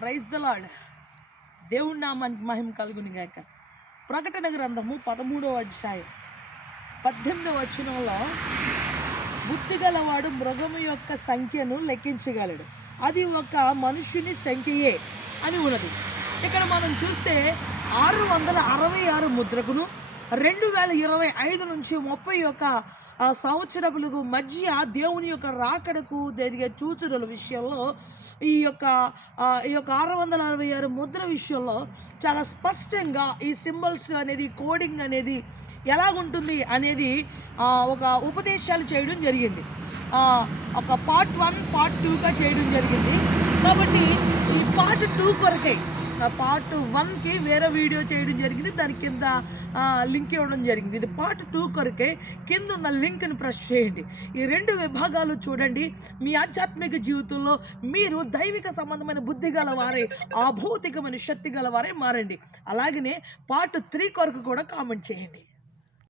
Praise the lord. దేవుడి నామానికి మహిమ కలుగును గాక. ప్రకటన గ్రంథము 13వ అధ్యాయం 18వ వచనంలో బుద్ధి గలవాడు మృగము యొక్క సంఖ్యను లెక్కించగలడు, అది ఒక మనుషుని సంఖ్యయే అని ఉన్నది. ఇక్కడ మనం చూస్తే 666 ముద్రకును 2025 నుంచి 30 యొక్క సంవత్సరములకు మధ్య దేవుని యొక్క రాకడకు జరిగే సూచనల విషయంలో ఈ యొక్క 666 ముద్ర విషయంలో చాలా స్పష్టంగా ఈ సింబల్స్ అనేది, కోడింగ్ అనేది ఎలాగుంటుంది అనేది ఒక ఉపదేశాలు చేయడం జరిగింది. ఒక పార్ట్ 1 పార్ట్ 2గా చేయడం జరిగింది. కాబట్టి ఈ పార్ట్ 2 కొరకై పార్ట్ 1కి వేరే వీడియో చేయడం జరిగింది, దాని కింద లింక్ ఇవ్వడం జరిగింది. ఇది పార్ట్ 2 కొరకే. కింద ఉన్న లింక్ని ప్రెస్ చేయండి. ఈ 2 విభాగాలు చూడండి. మీ ఆధ్యాత్మిక జీవితంలో మీరు దైవిక సంబంధమైన బుద్ధి గలవారే, అభౌతికమైన శక్తి గలవారే మారండి. అలాగనే పార్ట్ 3 కొరకు కూడా కామెంట్ చేయండి.